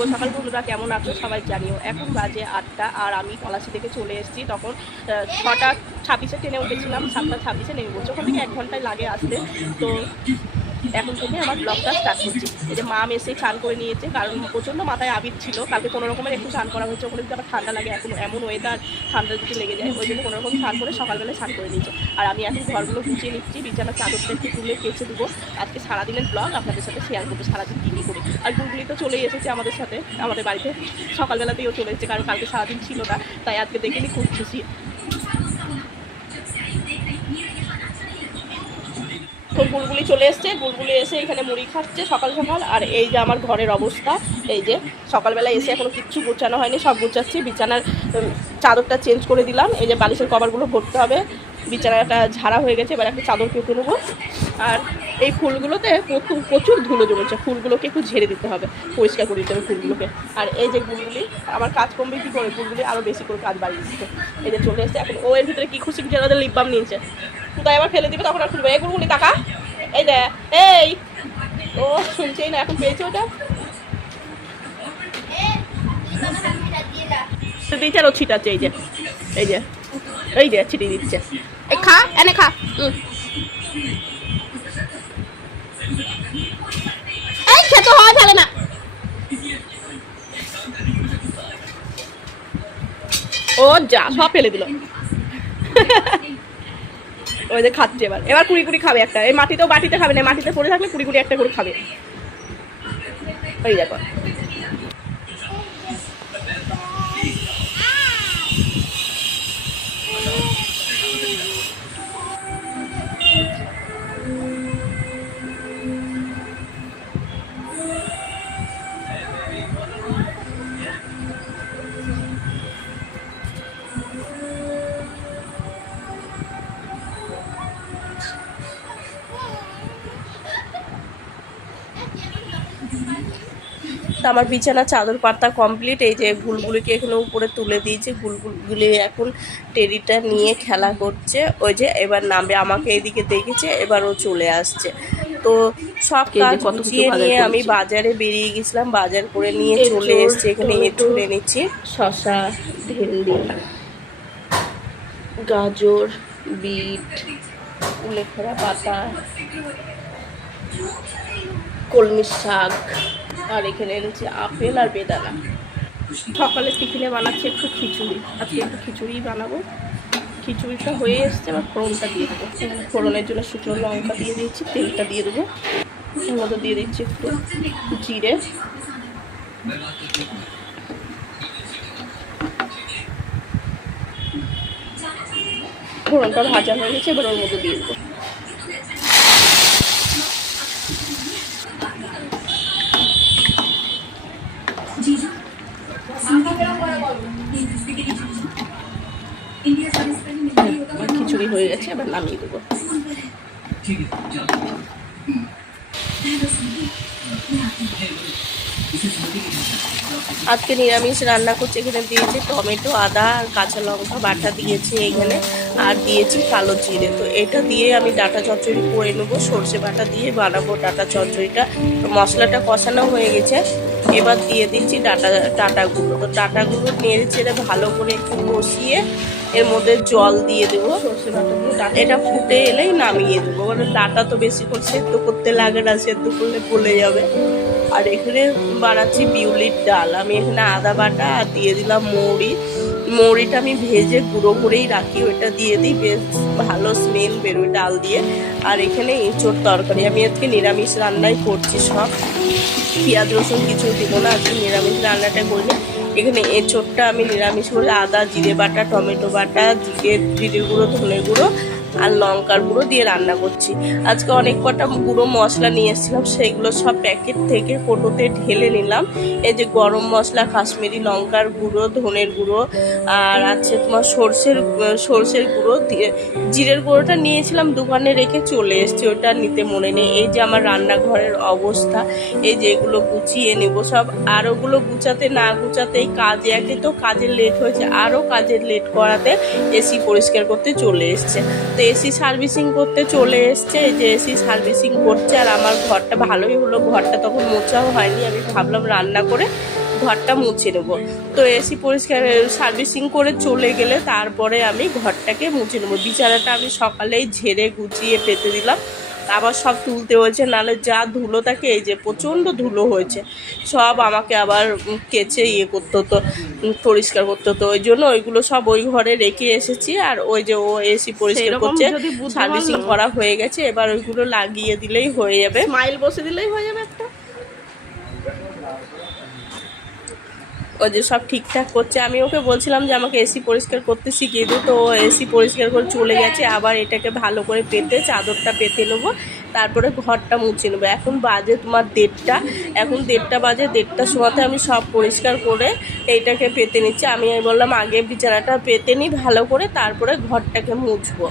শুভ সকাল বন্ধুরা, কেমন আছো সবাই জানিও। এখন বাজে 8টা আর আমি পলাশি থেকে চলে এসেছি। তখন 6:26 ট্রেনে উঠেছিলাম, 7:26 নেমে বলছি। ওখান থেকে 1 ঘন্টায় লাগে আসতে। তো এখন থেকে আমার ব্লগটা স্টার্ট করছি। এই যে মা এসে স্নান করে নিয়েছে, কারণ প্রচণ্ড মাথায় আবির ছিল। কালকে কোনো রকমের একটু স্নান করা হয়েছে, ওখানে যদি আবার ঠান্ডা লাগে, এখন এমন ওয়েদার, ঠান্ডা যদি লেগে যায়, ওই জন্য কোনো রকম স্নান করে সকালবেলায় স্নান করে নিয়েছে। আর আমি এখন ঘরগুলো গুছিয়ে নিচ্ছি, বিছানা চাদরটা একটু তুলে কেচে দেবো। আজকে সারাদিনের ব্লগ আপনাদের সাথে শেয়ার করবো, সারাদিন কী কী করি। আর গুলগুলি তো চলেই এসেছে আমাদের সাথে, আমাদের বাড়িতে সকালবেলাতেও চলে এসেছে, কারণ কালকে সারাদিন ছিল না, তাই আজকে দেখে নি খুব খুশি। তো বুলবুলি চলে এসছে, বুলবুলি এসে এখানে মুড়ি খাচ্ছে সকাল সকাল। আর এই যে আমার ঘরের অবস্থা, এই যে সকালবেলা এসে এখনো কিচ্ছু গোছানো হয়নি, সব গোছাচ্ছি। বিছানার চাদরটা চেঞ্জ করে দিলাম, এই যে বালিশের কভারগুলো ভরতে হবে। বিছানাটা ঝাড়া হয়ে গেছে, এবার একটা চাদর কেটে নেবো। আর এই ফুলগুলোতে প্রচুর ধুলো জমেছে, ফুলগুলোকে একটু ঝেড়ে দিতে হবে, পরিষ্কার করে দিতে হবে ফুলগুলোকে। আর এই যে গুলগুলি আমার কাজ কমবে কী করে, গুলগুলি আরও বেশি করে কাজ বাড়িয়ে দিচ্ছে। এই যে চলে এসছে এখন, ও এর ভিতরে কী খুশি কিছু আমাদের লিপ বাম নিয়েছে, কোথায় আবার ফেলে দিবে, তখন আর খুলবে। এই গুলগুলি টাকা, এই দে, এই ও শুনছেই না, এখন পেয়েছে ওটা দিচ্ছে। আর ও ছিটাচ্ছে, এই যে এই যে এই যে ছিটিয়ে দিচ্ছে। এই খা, এনে খা। এই খেতে হয় তাহলে না, ও যা সব ফেলে দিল। ওই যে খাচ্ছে, এবার কুড়ি কুড়ি খাবে একটা। এই মাটিতেও বাটিতে খাবে না, মাটিতে পড়ে থাকলে কুড়ি কুড়ি একটা করে খাবে। ওই দেখো, তো আমার বিছানা চাদর পাতা কমপ্লিট। এই যে গুলগুলিকে এখানে উপরে তুলে দিয়েছে, গুলগুলি এখন টেডিটা নিয়ে খেলা করছে। ওই যে এবার নামবে, আমাকে এইদিকে দেখেছে, এবার ও চলে আসছে। তো সব কাজ গুছিয়ে নিয়ে আমি বাজারে বেরিয়ে গেছিলাম, বাজার করে নিয়ে চলে এসছি। এখানে এঁচড় এনেছি, শসা, ভেন্ডি, গাজর, বিট, কুলেখাড়া পাতা, কলমি শাক, আর এখানে এনেছি আপেল আর বেদানা। সকালে টিফিনে বানাচ্ছি একটু খিচুড়ি, আজকে একটু খিচুড়ি বানাবো। খিচুড়িটা হয়ে এসছে, আবার ফোড়নটা দিয়ে দেবো। ফোড়নের জন্য শুকনো লঙ্কা দিয়ে দিচ্ছি, তেলটা দিয়ে দেবো। এর মধ্যে দিয়ে দিচ্ছি একটু জিরে, ফোড়নটা ভাজা হয়ে গেছে, এবার ওর মধ্যে দিয়ে দেবো। খিচুড়ি হয়ে গেছে, এবার নামিয়ে দেবো। আজকে নিরামিষ রান্না করছি। এখানে দিয়েছি টমেটো, আদা আর কাঁচা লঙ্কা বাটা দিয়েছি এখানে, আর দিয়েছি কালো জিরে। তো এটা দিয়ে আমি ডাঁটা চচ্চড়ি করে নেবো, সর্ষে বাটা দিয়ে বানাবো ডাঁটা চচ্চড়িটা। মশলাটা কষানো হয়ে গেছে, এবার দিয়ে দিচ্ছি ডাঁটাগুলো। তো ডাঁটাগুলো নেড়ে চেড়ে ভালো করে একটু কষিয়ে এর মধ্যে জল দিয়ে দেবো, সর্ষে বাটা দিয়ে। এটা ফুটে এলেই নামিয়ে দেবো, মানে ডাঁটা তো বেশি করে সেদ্ধ করতে লাগে না, সেদ্ধ করলে গলে যাবে। আর এখানে বানাচ্ছি বিউলির ডাল। আমি এখানে আদা বাটা আর দিয়ে দিলাম মৌরিটা আমি ভেজে গুঁড়ো করেই রাখি, ওইটা দিয়ে দিই, বেশ ভালো স্মেল বেরোয় ডাল দিয়ে। আর এখানে এঁচোড় তরকারি, আমি আজকে নিরামিষ রান্নাই করছি, সব পেঁয়াজ রসুন কিছু দিব না, আজকে নিরামিষ রান্নাটা করি। এখানে এঁচোড়টা আমি নিরামিষ করে আদা জিরে বাটা, টমেটো বাটা, জিরে গুঁড়ো, ধনে গুঁড়ো আর লঙ্কার গুঁড়ো দিয়ে রান্না করছি। আজকে অনেক কটা গুঁড়ো মশলা নিয়ে এসেছিলাম, সেইগুলো সব প্যাকেট থেকে কোটোতে ঢেলে নিলাম। এই যে গরম মশলা, কাশ্মীরি লঙ্কার গুঁড়ো, ধনের গুঁড়ো, আর আছে তোমার সর্ষের গুঁড়ো দিয়ে। জিরের গুঁড়োটা নিয়েছিলাম, দোকানে রেখে চলে এসেছি, ওটা নিতে মনে নেই। এই যে আমার রান্নাঘরের অবস্থা, এই যে এগুলো গুছিয়ে নেব সব। আর ওগুলো গুছাতে না গুছাতেই কাজে, একে তো কাজের লেট হয়েছে, আরও কাজের লেট করাতে এসি পরিষ্কার করতে চলে এসছে। তো এসি সার্ভিসিং করতে চলে এসছে, এই যে এসি সার্ভিসিং করছে। আর আমার ঘরটা ভালোই হলো, ঘরটা তখন মোছাও হয়নি। আমি ভাবলাম রান্না করে ঘরটা মুছে নেবো। তো এসি পরিষ্কার সার্ভিসিং করে চলে গেলে তারপরে আমি ঘরটাকে মুছে নেবো। বিছানাটা আমি সকালেই ঝেড়ে গুছিয়ে পেতে দিলাম, আবার সব তুলতে হয়েছে, নাহলে যা ধুলো থাকে, এই যে প্রচণ্ড ধুলো হয়েছে, সব আমাকে আবার কেচে করতে হতো, পরিষ্কার করতে হতো। ওই জন্য ওইগুলো সব ওই ঘরে রেখে এসেছি। আর ওই যে ও এসি পরিষ্কার করছে, সার্ভিসিং করা হয়ে গেছে, এবার ওইগুলো লাগিয়ে দিলেই হয়ে যাবে, স্মাইল বসে দিলেই হয়ে যাবে একটা। ওই যে সব ঠিকঠাক করছে। আমি ওকে বলছিলাম যে আমাকে এসি পরিষ্কার করতে শিখিয়ে দিও, তো ও এসি পরিষ্কার করে চলে গেছে। আবার এটাকে ভালো করে পেতে, চাদরটা পেতে নেবো, তারপরে ঘরটা মুছে নেবো। এখন বাজে তোমার 1:30, এখন 1:30 বাজে। 1:30টার সময়তে আমি সব পরিষ্কার করে এইটাকে পেতে নিচ্ছি। আমি বললাম আগে বিছানাটা পেতে নিই ভালো করে, তারপরে ঘরটাকে মুছবো।